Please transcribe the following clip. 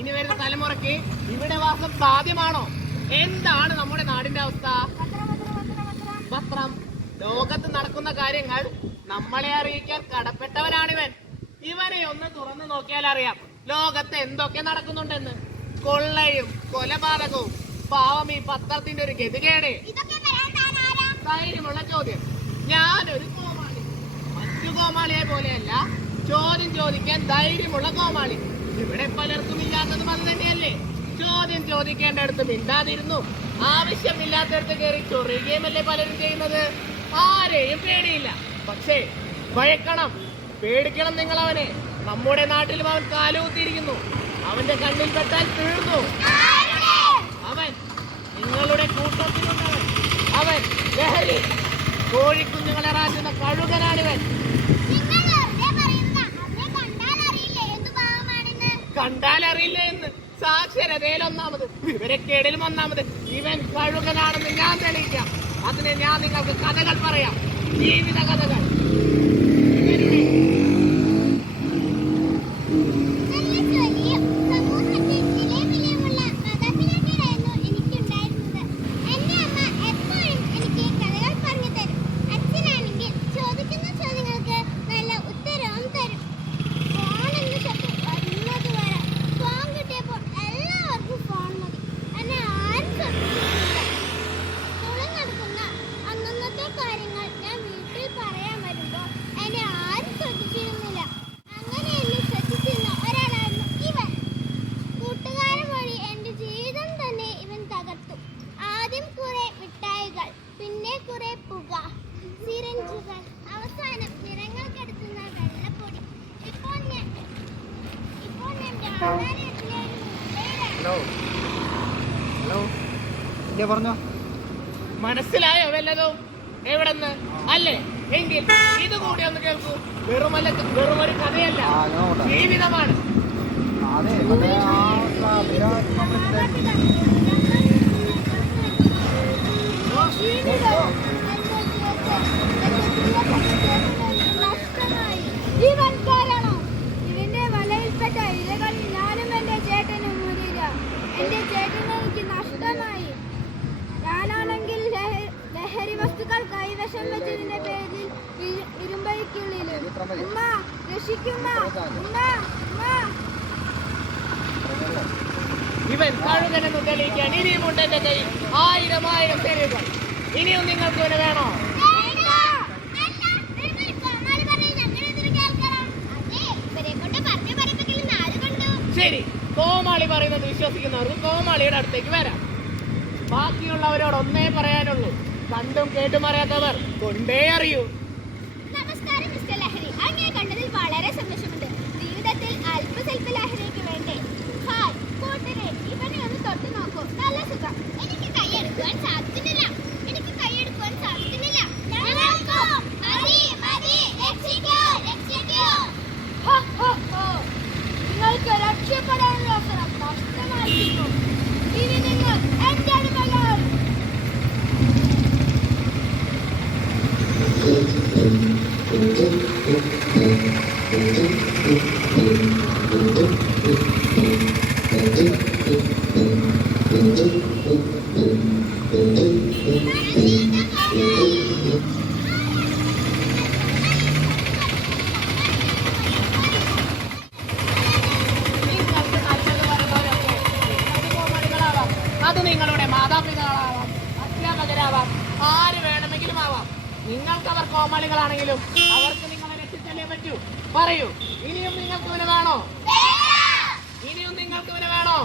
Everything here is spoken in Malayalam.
ഇനി വരുന്ന തലമുറയ്ക്ക് ഇവിടെ വാസം സാധ്യമാണോ? എന്താണ് നമ്മുടെ നാടിന്റെ അവസ്ഥ? പത്രം. ലോകത്ത് നടക്കുന്ന കാര്യങ്ങൾ നമ്മളെ അറിയിക്കാൻ കടപ്പെട്ടവനാണ് ഇവൻ ഇവനെ ഒന്ന് തുറന്നു നോക്കിയാൽ അറിയാം. ലോകത്ത് എന്തൊക്കെ നടക്കുന്നുണ്ടെന്ന്. കൊള്ളയും കൊലപാതകവും. പാവം ഈ പത്രത്തിന്റെ ഒരു ഗതികേട്. ധൈര്യമുള്ള ചോദ്യം. ഞാനൊരു കോമാളി. മറ്റു കോമാളിയെ പോലെയല്ല ചോദ്യം ചോദിക്കാൻ ധൈര്യമുള്ള കോമാളി. ഇവിടെ പലർക്കും ഇല്ലാത്തതും അത് തന്നെയല്ലേ? ചോദ്യം ചോദിക്കേണ്ടടുത്ത് മിണ്ടാതിരുന്നു. ആവശ്യമില്ലാത്തടത്ത് കയറി ചൊറിയുകയുമല്ലേ പലരും ചെയ്യുന്നത്? ആരെയും പേടിയില്ല. പക്ഷേ ഭയക്കണം. പേടിക്കണം നിങ്ങൾ അവനെ നമ്മുടെ നാട്ടിലും അവൻ കാലുകുത്തിയിരിക്കുന്നു. അവന്റെ കണ്ണിൽ പെട്ടാൽ തീർന്നു അവൻ നിങ്ങളുടെ കൂട്ടത്തിലുണ്ടവൻ അവൻ ലഹരി കോഴിക്കുഞ്ഞുങ്ങളെ റാറ്റുന്ന കഴുകനാണിവൻ നിങ്ങൾ വെറുതെ പറയുന്നതാ. അവനെ കണ്ടാൽ അറിയില്ലേ എന്ത് പാവമാണെന്ന്. കണ്ടാൽ അറിയില്ല എന്ന്? സാക്ഷരതയിൽ ഒന്നാമത് ഒന്നാമത്. ഇവൻ കഴുകനാണെന്ന് ഞാൻ തെളിയിക്കാം. അതിന് ഞാൻ നിങ്ങൾക്ക് കഥകൾ പറയാം. ജീവിത കഥകൾ. ഹലോ ഹലോ ഇല്ലേ പറഞ്ഞോ? മനസ്സിലായോ വല്ലതും? എവിടെന്ന്? അല്ലേ? എങ്കിൽ ഇത് കൂടി ഒന്ന് കേൾക്കൂ. വെറുമല്ല വെറുമൊരു കഥയല്ല. ജീവിതമാണ്. അതെ ലഹരി വസ്തുക്കൾ കൈവശം വെച്ചതിന്റെ പേരിൽ ഇ- ഇരുമ്പഴിക്കുള്ളിലും. ഉമ്മ രക്ഷിക്കുന്ന ഉമ്മ ഉമ്മ. ഇവൻ കഴുകനെന്ന് തെളിയിക്കാൻ ഇനിയുമുണ്ട് എന്റെ കയ്യിൽ ആയിരം ആയിരം തെരുവുകൾ ഇനിയും നിങ്ങൾക്ക് ഇവനെ വേണോ? ശരി. കോമാളി പറയുന്നത് വിശ്വസിക്കുന്നവർക്ക് കോമാളിയുടെ അടുത്തേക്ക് വരാം. ബാക്കിയുള്ളവരോട് ഒന്നേ പറയാനുള്ളൂ. കണ്ടും കേട്ടും അറിയാത്തവർ കൊണ്ടേ അറിയൂ. നമസ്കാരം മിസ്റ്റർ ലഹരി. അങ്ങേ കണ്ടതിൽ വളരെ സന്തോഷമുണ്ട്. ജീവിതത്തിൽ അല്പസ്വല്പ ലഹരിക്ക് വേണ്ടേ? ഹായ് കൂട്ടരെ ഇവനെ ഒന്ന് തൊട്ട് നോക്കൂ. നല്ല സുഖം. എനിക്ക് കൈയെടുക്കുവാൻ സാധിക്കുന്നില്ല. എനിക്ക് കൈയെടുക്കുവാൻ സാധിക്കുന്നില്ല. നിങ്ങൾക്ക് രക്ഷപ്പെടാനുള്ള അവസരം നഷ്ടമായിരിക്കുന്നു ഇനി നിങ്ങൾ എന്റെ അടിമകൾ നിങ്ങൾക്ക് നല്ലത് വരുന്നവരൊക്കെ നിങ്ങൾക്ക് കോമാളികളാവാം അത് നിങ്ങളുടെ മാതാപിതാക്കളാവാം അധ്യാപകരാവാം ആര് വേണമെങ്കിലും ആവാം. നിങ്ങൾക്ക് അവർ കോമാളികളാണെങ്കിലും അവർക്ക് നിങ്ങളെ രക്ഷിച്ചല്ലേ പറ്റൂ. പറയൂ ഇനിയും നിങ്ങൾക്ക് വില വേണോ? ഇനിയും നിങ്ങൾക്ക് വില വേണോ?